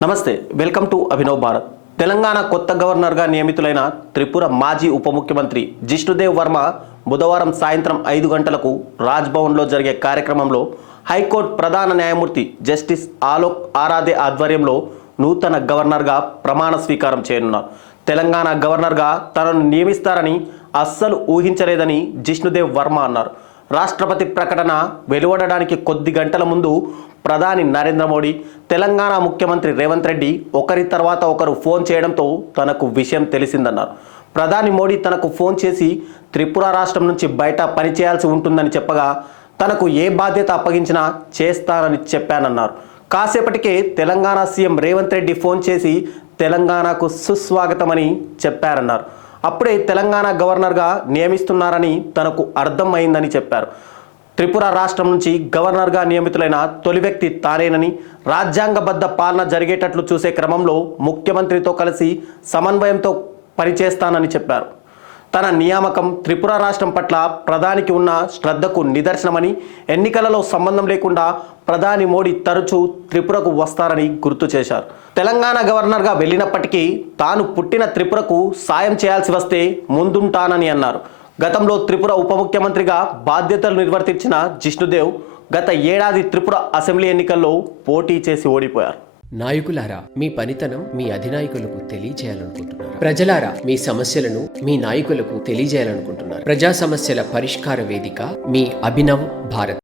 నమస్తే, welcome to Abhinav Bharat. Telangana కొత్త గవర్నర్గా నియమితులైన త్రిపుర మాజీ ఉప ముఖ్యమంత్రి జిష్ణుదేవ్ వర్మ బుధవారం సాయంత్రం 5 గంటలకు రాజ్భవన్లో జరిగే కార్యక్రమంలో హైకోర్టు ప్రధాన న్యాయమూర్తి జస్టిస్ ఆలోక్ ఆరాధే ఆధ్వర్యంలో నూతన గవర్నర్గా ప్రమాణ స్వీకారం చేయనున్నారు. తెలంగాణ గవర్నర్గా తనను నియమిస్తారని అస్సలు ఊహించలేదని జిష్ణుదేవ్ వర్మ అన్నారు. రాష్ట్రపతి ప్రకటన వెలువడడానికి కొద్ది గంటల ముందు ప్రధాని నరేంద్ర మోడీ, తెలంగాణ ముఖ్యమంత్రి రేవంత్ రెడ్డి ఒకరి తర్వాత ఒకరు ఫోన్ చేయడంతో తనకు విషయం తెలిసిందన్నారు. ప్రధాని మోడీ తనకు ఫోన్ చేసి త్రిపుర రాష్ట్రం నుంచి బయట పనిచేయాల్సి ఉంటుందని చెప్పగా తనకు ఏ బాధ్యత అప్పగించినా చేస్తానని చెప్పానన్నారు. కాసేపటికే తెలంగాణ సీఎం రేవంత్ రెడ్డి ఫోన్ చేసి తెలంగాణకు సుస్వాగతమని చెప్పారన్నారు. అప్పుడే తెలంగాణ గవర్నర్గా నియమిస్తున్నారని తనకు అర్థం అయిందని చెప్పారు. త్రిపుర రాష్ట్రం నుంచి గవర్నర్గా నియమితులైన తొలి వ్యక్తి తానేనని, రాజ్యాంగబద్ధ పాలన జరిగేటట్లు చూసే క్రమంలో ముఖ్యమంత్రితో కలిసి సమన్వయంతో పనిచేస్తానని చెప్పారు. తన నియామకం త్రిపుర రాష్ట్రం పట్ల ప్రధానికి ఉన్న శ్రద్ధకు నిదర్శనమని, ఎన్నికలలో సంబంధం లేకుండా ప్రధాని మోడీ తరచూ త్రిపురకు వస్తారని గుర్తు చేశారు. తెలంగాణ గవర్నర్గా వెళ్ళినప్పటికీ తాను పుట్టిన త్రిపురకు సాయం చేయాల్సి వస్తే ముందుంటానని అన్నారు. గతంలో త్రిపుర ఉప ముఖ్యమంత్రిగా బాధ్యతలు నిర్వర్తించిన జిష్ణుదేవ్ గత ఏడాది త్రిపుర అసెంబ్లీ ఎన్నికల్లో పోటీ చేసి ఓడిపోయారు. నాయకులారా, మీ పనితనం మీ అధినాయకులకు తెలియజేయాలనుకుంటున్నారు. ప్రజలారా, మీ సమస్యలను మీ నాయకులకు తెలియజేయాలనుకుంటున్నారు. ప్రజా సమస్యల పరిష్కార వేదిక మీ అభినవ్ భారత్.